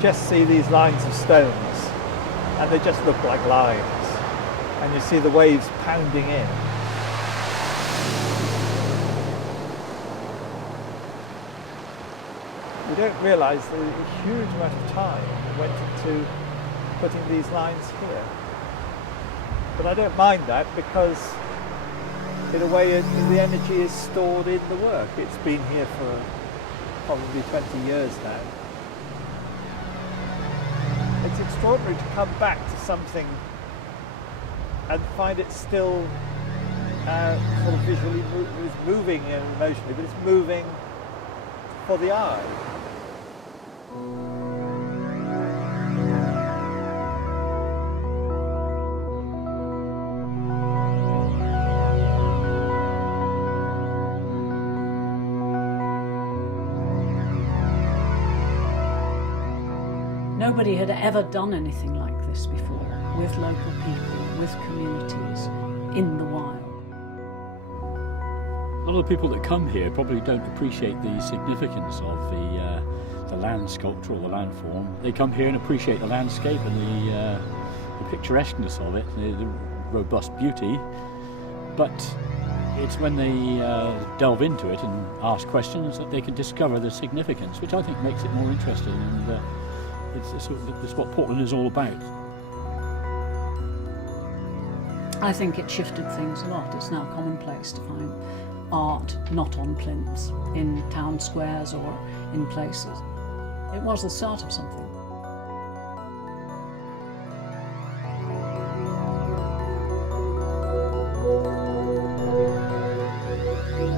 just see these lines of stones, and they just look like lines, and you see the waves pounding in. You don't realise the huge amount of time that went into putting these lines here. But I don't mind that, because in a way the energy is stored in the work. It's been here for probably 20 years now. It's extraordinary to come back to something and find it still sort of visually it's moving and emotionally, but it's moving for the eye. Nobody had ever done anything like this before, with local people, with communities, in the wild. A lot of the people that come here probably don't appreciate the significance of the land sculpture or the landform. They come here and appreciate the landscape and the picturesqueness of it, the robust beauty, but it's when they delve into it and ask questions that they can discover the significance, which I think makes it more interesting, and it's what Portland is all about. I think it shifted things a lot. It's now commonplace to find art not on plinths, in town squares or in places. It was the start of something.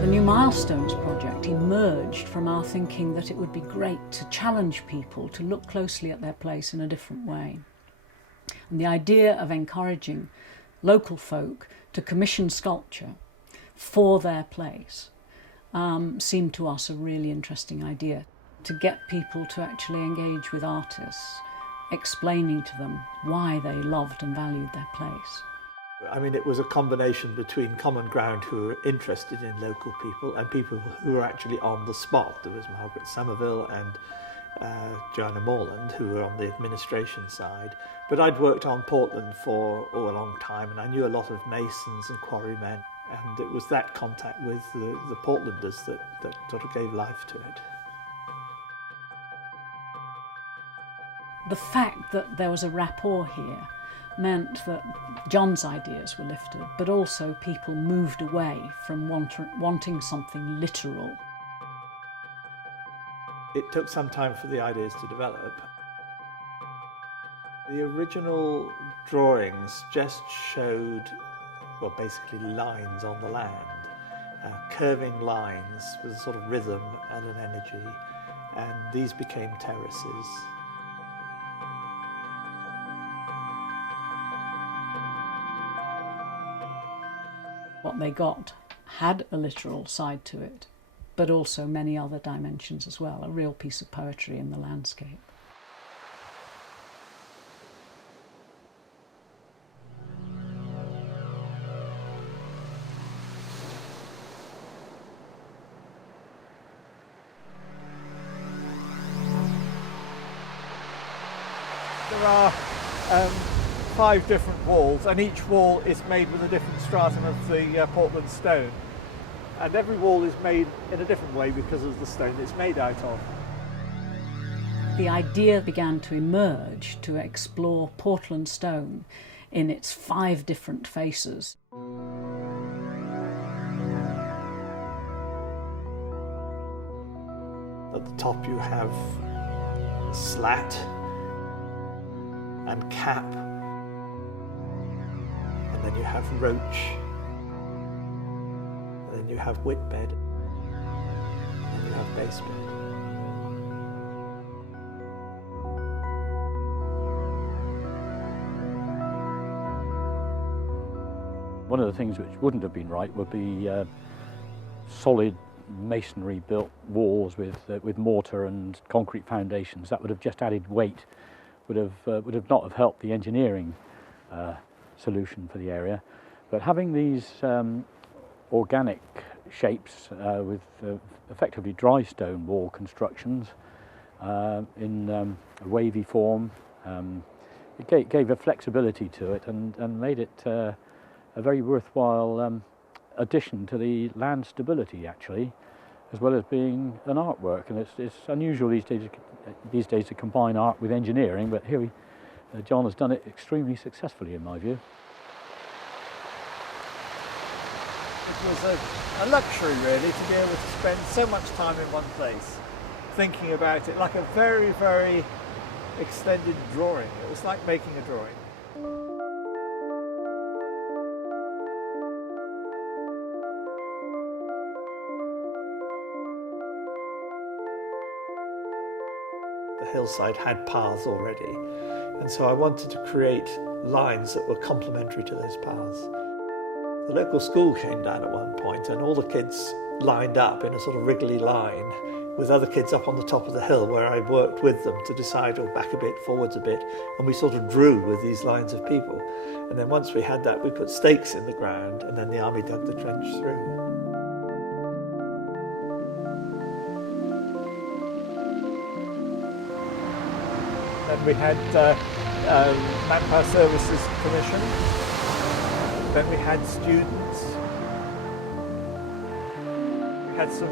The New Milestones project emerged from our thinking that it would be great to challenge people to look closely at their place in a different way. And the idea of encouraging local folk to commission sculpture for their place seemed to us a really interesting idea. To get people to actually engage with artists, explaining to them why they loved and valued their place. I mean, it was a combination between Common Ground, who were interested in local people, and people who were actually on the spot. There was Margaret Somerville and Joanna Morland, who were on the administration side. But I'd worked on Portland for a long time, and I knew a lot of masons and quarrymen, and it was that contact with the Portlanders that sort of gave life to it. The fact that there was a rapport here meant that John's ideas were lifted, but also people moved away from wanting something literal. It took some time for the ideas to develop. The original drawings just showed, well, basically lines on the land, curving lines with a sort of rhythm and an energy, and these became terraces. What they got had a literal side to it, but also many other dimensions as well, a real piece of poetry in the landscape. There are 5 different walls, and each wall is made with a different stratum of the Portland stone. And every wall is made in a different way because of the stone it's made out of. The idea began to emerge to explore Portland stone in its 5 different faces. At the top you have slat and cap, and then you have roach, and then you have whitbed, and then you have base bed. One of the things which wouldn't have been right would be solid masonry built walls with mortar and concrete foundations. That would have just added weight, would have not have helped the engineering solution for the area. But having these organic shapes with effectively dry stone wall constructions in a wavy form. It gave a flexibility to it and made it a very worthwhile addition to the land stability, actually, as well as being an artwork. And it's unusual these days to combine art with engineering, but here John has done it extremely successfully, in my view. It was a luxury, really, to be able to spend so much time in one place, thinking about it like a very, very extended drawing. It was like making a drawing. The hillside had paths already, and so I wanted to create lines that were complementary to those paths. The local school came down at one point, and all the kids lined up in a sort of wriggly line with other kids up on the top of the hill, where I worked with them to decide, back a bit, forwards a bit, and we sort of drew with these lines of people. And then once we had that, we put stakes in the ground, and then the army dug the trench through. Then we had Manpower Services Commission. Then we had students. We had some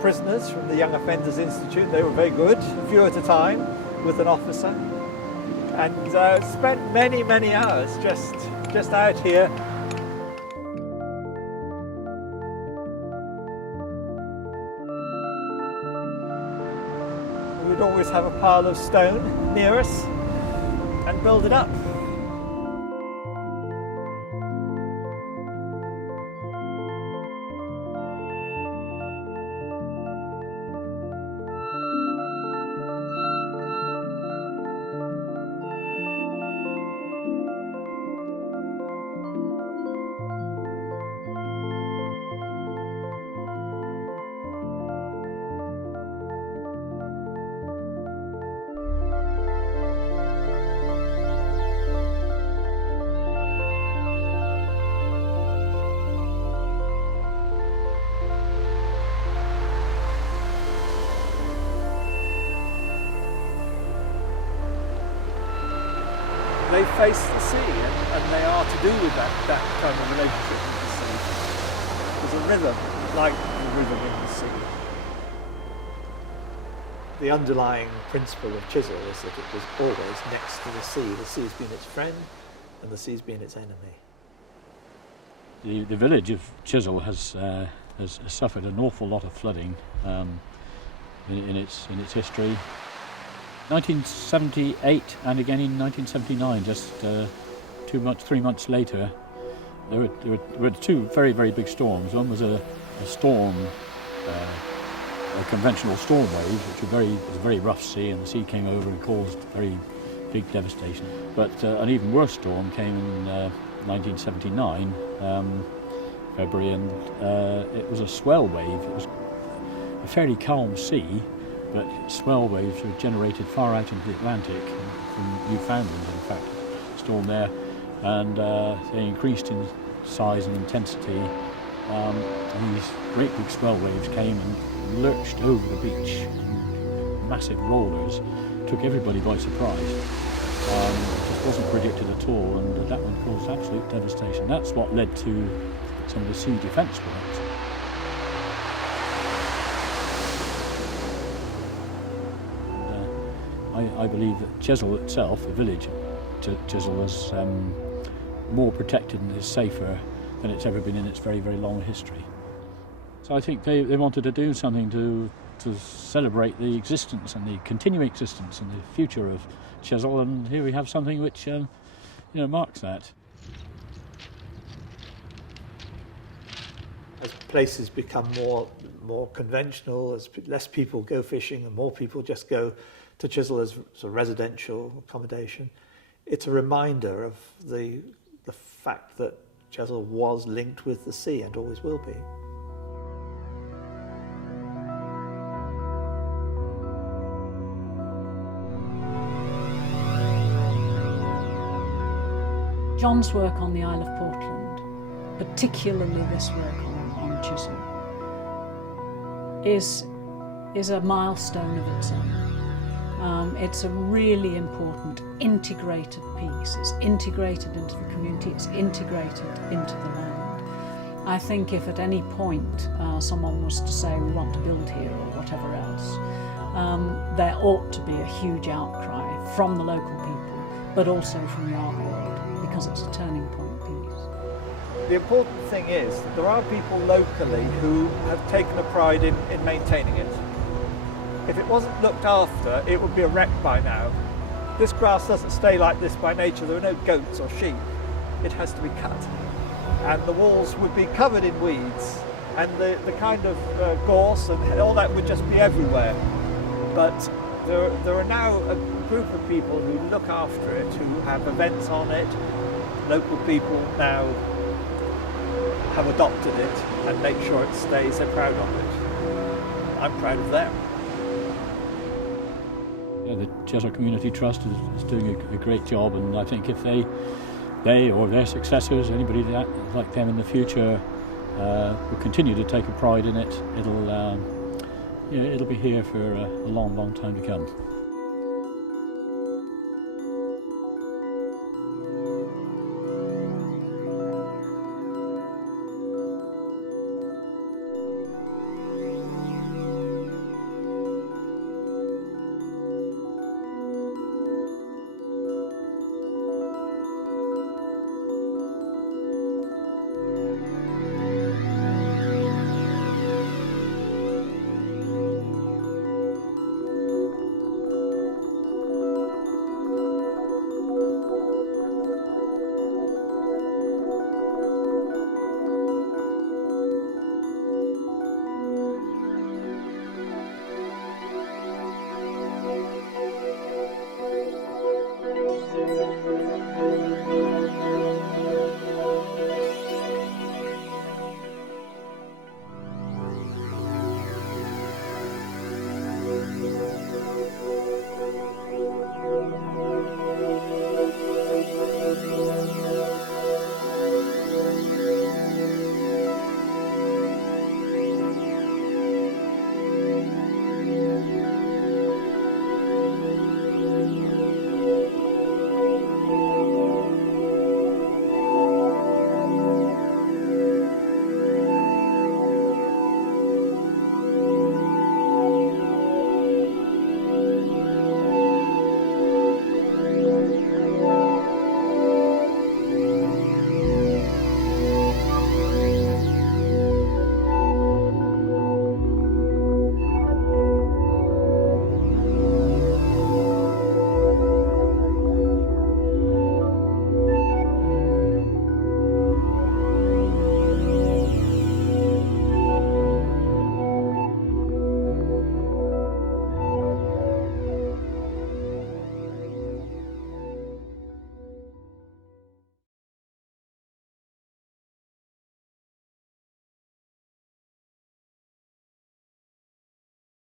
prisoners from the Young Offenders Institute. They were very good, a few at a time, with an officer. And spent many, many hours just out here. We would always have a pile of stone near us and build it up. They face the sea, and they are to do with that kind of relationship with the sea. There's a rhythm, like the rhythm in the sea. The underlying principle of Chiswell is that it was always next to the sea. The sea's been its friend, and the sea's been its enemy. The village of Chiswell has suffered an awful lot of flooding in its history. 1978 and again in 1979, just 3 months later, there were two very, very big storms. One was a storm, a conventional storm wave, which was a very rough sea, and the sea came over and caused very big devastation. But an even worse storm came in 1979, February, and it was a swell wave. It was a fairly calm sea, but swell waves were generated far out into the Atlantic, from Newfoundland, in fact, storm there, and they increased in size and intensity, and these great big swell waves came and lurched over the beach in massive rollers, took everybody by surprise. Just wasn't predicted at all, and that one caused absolute devastation. That's what led to some of the sea defence works. I believe that Chiswell itself, the village of Chiswell, is more protected and is safer than it's ever been in its very, very long history. So I think they wanted to do something to celebrate the existence and the continuing existence and the future of Chiswell, and here we have something which marks that. As places become more conventional, as less people go fishing and more people just go to Chiswell as sort of residential accommodation, it's a reminder of the fact that Chiswell was linked with the sea and always will be. John's work on the Isle of Portland, particularly this work on Chiswell, is is a milestone of its own. It's a really important integrated piece. It's integrated into the community, it's integrated into the land. I think if at any point someone was to say we want to build here or whatever else, there ought to be a huge outcry from the local people, but also from the art world, because it's a turning point piece. The important thing is that there are people locally who have taken a pride in maintaining it. If it wasn't looked after, it would be a wreck by now. This grass doesn't stay like this by nature. There are no goats or sheep. It has to be cut. And the walls would be covered in weeds, and the kind of gorse and all that would just be everywhere. But there are now a group of people who look after it, who have events on it. Local people now have adopted it and make sure it stays. They're proud of it. I'm proud of them. Yeah, the Chiswell Community Trust is doing a great job, and I think if they or their successors, anybody like them in the future, will continue to take a pride in it, it'll be here for a long, long time to come.